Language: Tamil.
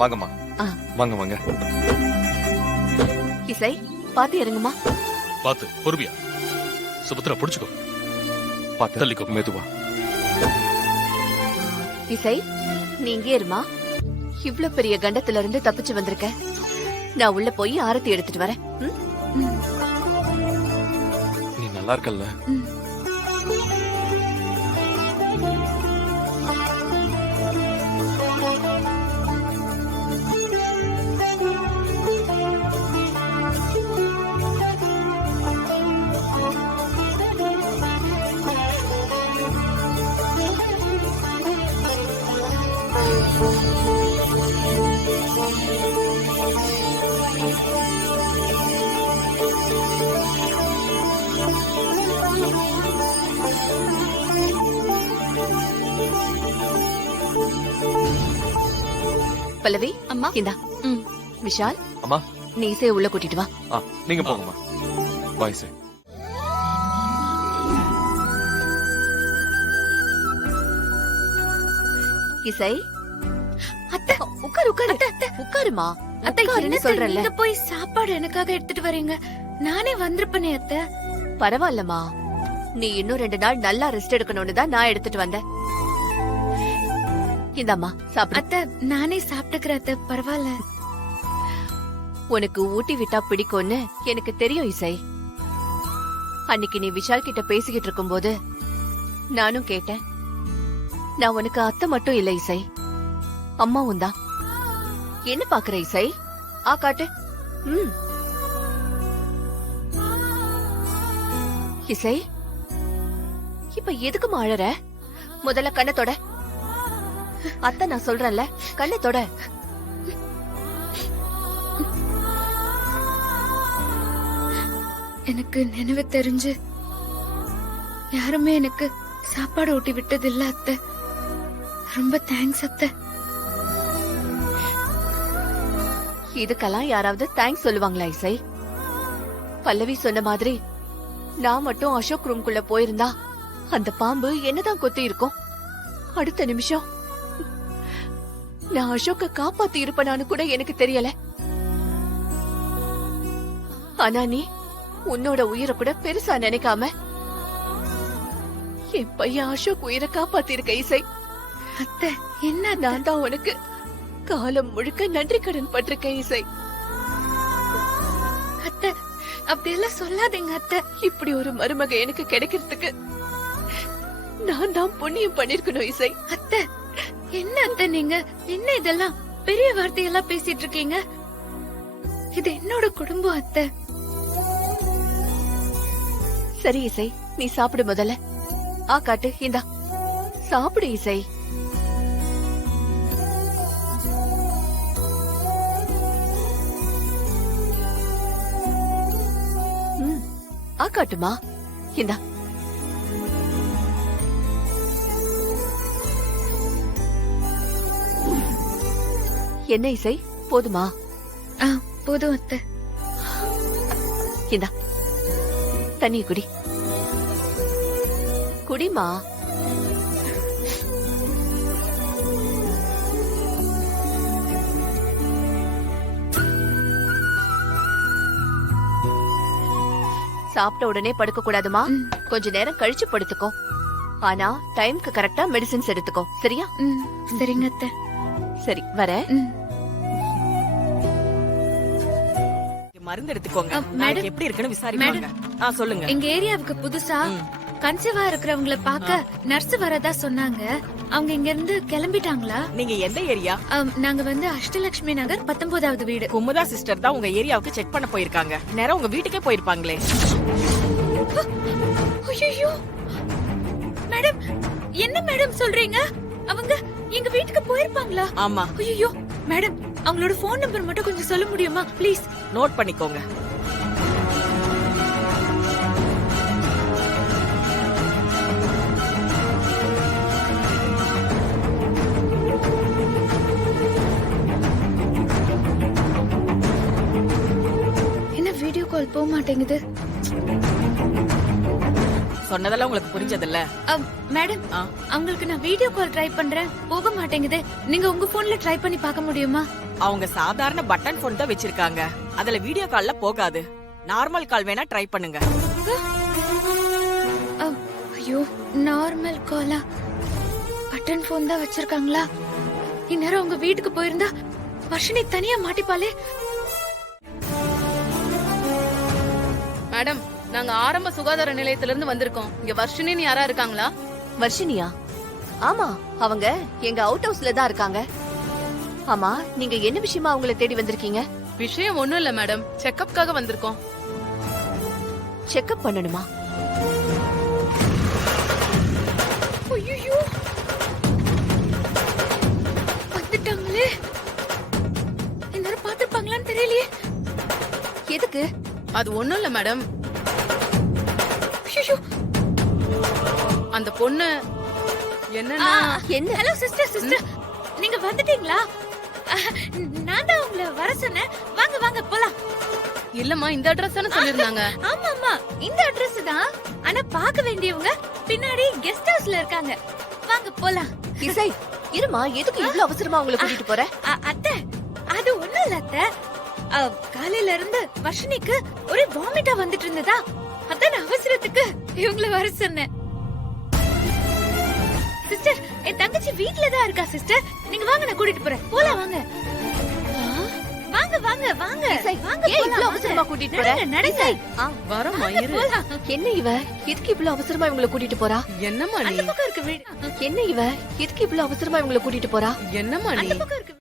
வாங்கம்மா. வாங்க வாங்க. இசை பாத்து இறங்குமா. பாத்து பொறுமையா. சுபத்ரா புடிச்சுக்கோ. பாத்து தள்ளிக்கோ. மெதுவா. இசை நீ இங்கே இருமா. இவ்ளோ பெரிய கண்டத்துல இருந்து தப்பிச்சு வந்திருக்க. நான் உள்ள போய் ஆரத்தி எடுத்துட்டு வரேன். நீ நல்லா இருக்கல்ல? பல்லவி அம்மா இந்தா. விஷால் அம்மா நீ இசையை உள்ள கூட்டிட்டு வா. நீங்க போங்கம்மா. வா இசை. இசை அத்தை உட்காரு உட்காரு உட்காருமா. அத்தை சொல்றேன். நீங்க போய் சாப்பாடு எனக்காக எடுத்துட்டு வரீங்க. நானே வந்திருப்பேனே அத்தை. பரவாயில்லம்மா, நீ இன்னும் 2 நாள் நல்லா ரெஸ்ட் எடுக்கணும்னு தான் நான் எடுத்துட்டு வந்தேன். இந்தாம்மா சாப்பிடு. அத்தை நானே சாப்பிட்டுக்கிறேன் அத்தை, பரவாயில்ல. உனக்கு ஊட்டி விட்டா பிடிக்கும்னு எனக்கு தெரியும் இசை. அன்னைக்கு நீ விஷால் கிட்ட பேசிக்கிட்டு இருக்கும்போது நானும் கேட்டேன். நான் உனக்கு அத்தை மட்டும் இல்ல இசை, அம்மாவும் தான். என்ன பாக்குற இசை? காட்டு. இசை இப்ப எதுக்கு அழற? முதல்ல கண்ணத்தோட. அத்தை நான் சொல்றேன்ல, கண்ணத்தோட. எனக்கு நினைவு தெரிஞ்சு யாருமே எனக்கு சாப்பாடு ஊட்டி விட்டது இல்ல அத்தை. ரொம்ப தேங்க்ஸ் அத்தை. இதுக்கெல்லாம் யாராவது தேங்க்ஸ் சொல்லுவாங்களா இசை? பல்லவி சொன்ன மாதிரி நான் மட்டும் அசோக் ரூம்குள்ள போயிருந்தா அந்த பாம்பு என்னதான் கொத்தி இருக்கும். அடுத்த நிமிஷம் நான் அசோக்க காப்பாத்தி இருப்பனான்னு கூட எனக்கு தெரியல. ஆனா நீ உன்னோட உயிரை கூட பெருசா நினைக்காம என் பையன் அசோக் உயிரை காப்பாத்தி இருக்க இசை. அத்தை என்ன? நான் தான் உனக்கு காலம் முழுக்க நன்றி கடன் பட்டிருக்கேன் இசை. அத்தை அப்படியெல்லாம் சொல்லாதீங்க அத்தை. இப்படி ஒரு மருமக எனக்கு கிடைக்கிறதுக்கு நான் தான் புண்ணியம் பண்ணிருக்கணும் இசை. அத்தை என்ன அத்தை நீங்க என்ன இதெல்லாம் பெரிய வார்த்தையெல்லாம் பேசிட்டு இருக்கீங்க? இது என்னோட குடும்பம் அத்தை. சரி இசை, நீ சாப்பிடு முதல்ல. காட்டு. இந்தா சாப்பிடு இசை. காட்டுமா. இந்தா. என்ன இசை, போதுமா? போதும் அத்தை. இந்தா தண்ணி குடி. குடிமா. சாப்பிட்ட உடனே படுக்க கூடாதுமா. கொஞ்ச நேரம் கழிச்சு படுத்துக்கோ. ஆனா டைம்க்கு கரெக்டா மெடிசின்ஸ் எடுத்துக்கோ, சரியா? சரிங்க அத்தை. சரி வர. மருந்து எடுத்துக்கோங்க. மேடம் எப்படி இருக்குன்னு விசாரிப்பாங்க. சொல்லுங்க. எங்க ஏரியாவுக்கு புதுசா கன்சீவா இருக்கிறவங்கள பாக்க நர்ஸ் வரதா சொன்னாங்க. அவங்க இங்க இருந்து கிளம்பிட்டாங்களா? நீங்க எந்த ஏரியா? நாங்க வந்து அஷ்டலட்சுமி நகர் 19வது வீடு. குமுதா சிஸ்டர் தான் உங்க ஏரியாவுக்கு செக் பண்ண போயிருக்காங்க. நேரா உங்க வீட்டுக்கே போயிருப்பாங்களே. ஐயோ மேடம், என்ன மேடம் சொல்றீங்க? அவங்க எங்க வீட்டுக்கு போயிருப்பாங்களா? ஆமா. ஐயோ மேடம், அவங்களோட போன் நம்பர் மட்டும் கொஞ்சம் சொல்ல முடியுமா ப்ளீஸ்? நோட் பண்ணிக்கோங்க. என்ன வீடியோ கால் போக மாட்டேங்குது? சொன்னதெல்லாம் உங்களுக்கு புரிஞ்சதில்ல? மேடம், அவங்களுக்கு நான் வீடியோ கால் ட்ரை பண்றேன், போக மாட்டேங்குது. நீங்க உங்க போன்ல ட்ரை பண்ணி பார்க்க முடியுமா? அவங்க சாதாரண பட்டன் போன் தான் வச்சிருக்காங்க. அதுல வீடியோ கால்ல போகாது. நார்மல் கால் வேணா ட்ரை பண்ணுங்க. ஐயோ, நார்மல் காலா? பட்டன் போன் தான் வச்சிருக்காங்களா? இந்நேரம் உங்க வீட்டுக்கு போயிருந்தா வர்ஷினி தனியா மாட்டிப்பாளே. மேடம், நாங்க ஆரம்ப சுகாதார நிலையத்துல இருந்து வந்திருக்கோம். இங்க வர்ஷினின்னு யாரா இருக்காங்களா? வர்ஷினியா? ஆமா, அவங்க எங்க அவுட் ஹவுஸ்ல தான் இருக்காங்க. ஆமா, நீங்க என்ன விஷயமா அவங்கள தேடி வந்திருக்கீங்க? விஷயம் ஒண்ணும் இல்ல மேடம், செக்கப்காக வந்திருக்கோம். செக்கப் பண்ணணுமா? ஐயோ, வந்துட்டாங்களே. இந்நேரம் பாத்துருப்பாங்களான்னு தெரியலையே. எதுக்கு? அது ஒண்ணும் இல்ல மேடம், ஐயோ, அந்த பொண்ணு என்னன்னா என்ன? ஹலோ சிஸ்டர், சிஸ்டர், நீங்க வந்துட்டீங்களா? நான் தான் உங்களை வர சொன்னேன். வாங்க வாங்க போலாம். இல்லம்மா, இந்த அட்ரஸ் தானே சொல்லிருந்தாங்க. ஆமா ஆமா, இந்த அட்ரஸ் தான். ஆனா பார்க்க வேண்டியவங்க பின்னாடி கெஸ்ட் ஹவுஸ்ல இருக்காங்க. வாங்க போலாம். இசை, இருமா, எதுக்கு இவ்ளோ அவசரமா அவங்கள கூட்டிட்டு போற? அத்தை, அது ஒண்ணும் இல்ல அத்தை. காலையில இருந்து வர்ஷினிக்கு ஒரே வாமிட்டா வந்துட்டு இருந்ததா, அதான் நான் அவசரத்துக்கு இவங்கள வர சொன்னேன். சிஸ்டர், என் தங்கச்சி வீட்ல தான் இருக்கா சிஸ்டர். நீங்க வாங்க, நான் கூட்டிட்டு போறேன். போலாம் வாங்க. வாங்க வாங்க வாங்க இசை, வாங்க, ஏன் போலாம், இவ்ளோ வாங்க. அவசரமா கூட்டிட்டு போற? நடங்க, நடங்க. வரோம் வாங்க, இரு. போலாம். என்ன இவ? எதுக்கு இவ்ளோ அவசரமா இவங்கள கூட்டிட்டு போறா? என்னம்மா நீ? அந்த பக்கம் இருக்கு வீடு. என்ன இவ? எதுக்கு இவ்ளோ அவசரமா இவங்கள கூட்டிட்டு போறா? என்னம்மா நீ? அந்த பக்கம் இருக்கு